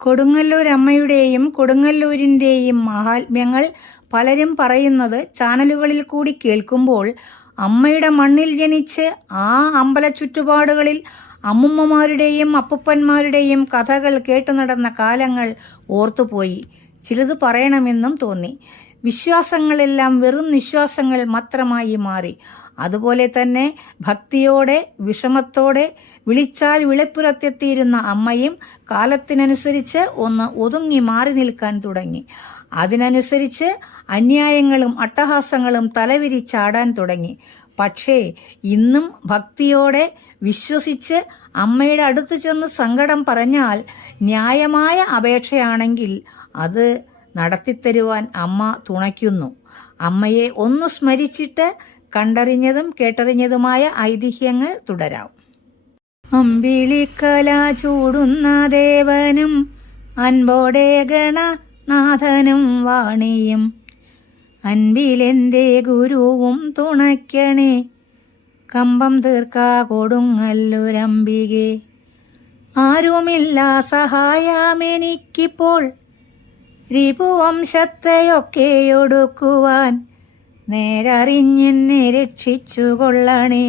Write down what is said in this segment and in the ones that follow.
കൊടുങ്ങല്ലൂർ അമ്മയുടെയും കൊടുങ്ങല്ലൂരിന്റെയും മഹാത്മ്യങ്ങൾ പലരും പറയുന്നത് ചാനലുകളിൽ കൂടി കേൾക്കുമ്പോൾ അമ്മയുടെ മണ്ണിൽ ജനിച്ച് ആ അമ്പല ചുറ്റുപാടുകളിൽ അമ്മുമ്മമാരുടെയും അപ്പുപ്പന്മാരുടെയും കഥകൾ കേട്ടു നടന്ന കാലങ്ങൾ ഓർത്തുപോയി. ചിലത് പറയണമെന്നും തോന്നി. വിശ്വാസങ്ങളെല്ലാം വെറും നിശ്വാസങ്ങൾ മാത്രമായി മാറി. അതുപോലെ തന്നെ ഭക്തിയോടെ വിഷമത്തോടെ വിളിച്ചാൽ വിളിപ്പുറത്തെത്തിയിരുന്ന അമ്മയും കാലത്തിനനുസരിച്ച് ഒന്ന് ഒതുങ്ങി മാറി നിൽക്കാൻ തുടങ്ങി. അതിനനുസരിച്ച് അന്യായങ്ങളും അട്ടഹാസങ്ങളും തലവിരിച്ചാടാൻ തുടങ്ങി. പക്ഷേ ഇന്നും ഭക്തിയോടെ വിശ്വസിച്ച് അമ്മയുടെ അടുത്ത് ചെന്ന് സങ്കടം പറഞ്ഞാൽ ന്യായമായ അപേക്ഷയാണെങ്കിൽ അത് നടത്തിത്തരുവാൻ അമ്മ തുണയ്ക്കുന്നു. അമ്മയെ ഒന്ന് സ്മരിച്ചിട്ട് കണ്ടറിഞ്ഞതും കേട്ടറിഞ്ഞതുമായ ഐതിഹ്യങ്ങൾ തുടരാം. അമ്പിളിക്കല ചൂടുന്ന ദേവനും അൻപോടെ ഗണനാഥനും വാണിയും. അൻപിലെന്റെ ഗുരുവും തുണയ്ക്കണേ കമ്പം തീർക്കാ കൊടുങ്ങല്ലൊരമ്പികെ. ആരുമില്ല സഹായമെനിക്കിപ്പോൾ രിപുവംശത്തെയൊക്കെ ഒടുക്കുവാൻ നേരറിഞ്ഞെന്നെ രക്ഷിച്ചു കൊള്ളണേ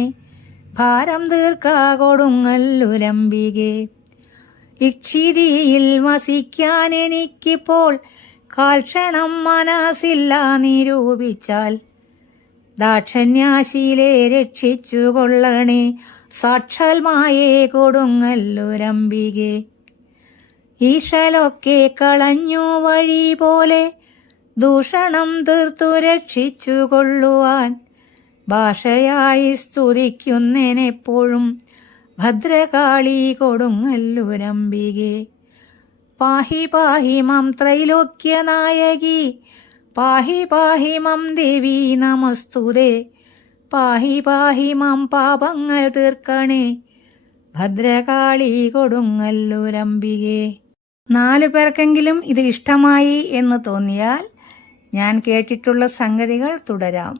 ഭാരം തീർക്കാ കൊടുങ്ങല്ലുരമ്പികെ ഇക്ഷിതിയിൽ വസിക്കാൻ എനിക്കിപ്പോൾ കാൽക്ഷണം മനസ്സില്ല നിരൂപിച്ചാൽ ദാക്ഷന്യാശിയിലെ രക്ഷിച്ചു കൊള്ളണേ സാക്ഷാൽ മായേ കൊടുങ്ങല്ലുരമ്പികെ ഈശലൊക്കെ കളഞ്ഞു വഴി പോലെ ദൂഷണം തീർത്തു രക്ഷിച്ചുകൊള്ളുവാൻ ഭാഷയായി സ്തുതിക്കുന്നതിനെപ്പോഴും ഭദ്രകാളി കൊടുങ്ങല്ലൂരംബികെ പാഹി പാഹി മം ത്രൈലോക്യ നായകി. പാഹി പാഹി മം ദേവി നമസ്തുതേ. പാഹി പാഹി മം പാപങ്ങൾ തീർക്കണേ. ഭദ്രകാളി കൊടുങ്ങല്ലൂരംബികെ നാലു പേർക്കെങ്കിലും ഇത് ഇഷ്ടമായി എന്ന് തോന്നിയാൽ ഞാൻ കേട്ടിട്ടുള്ള സംഗതികൾ തുടരാം.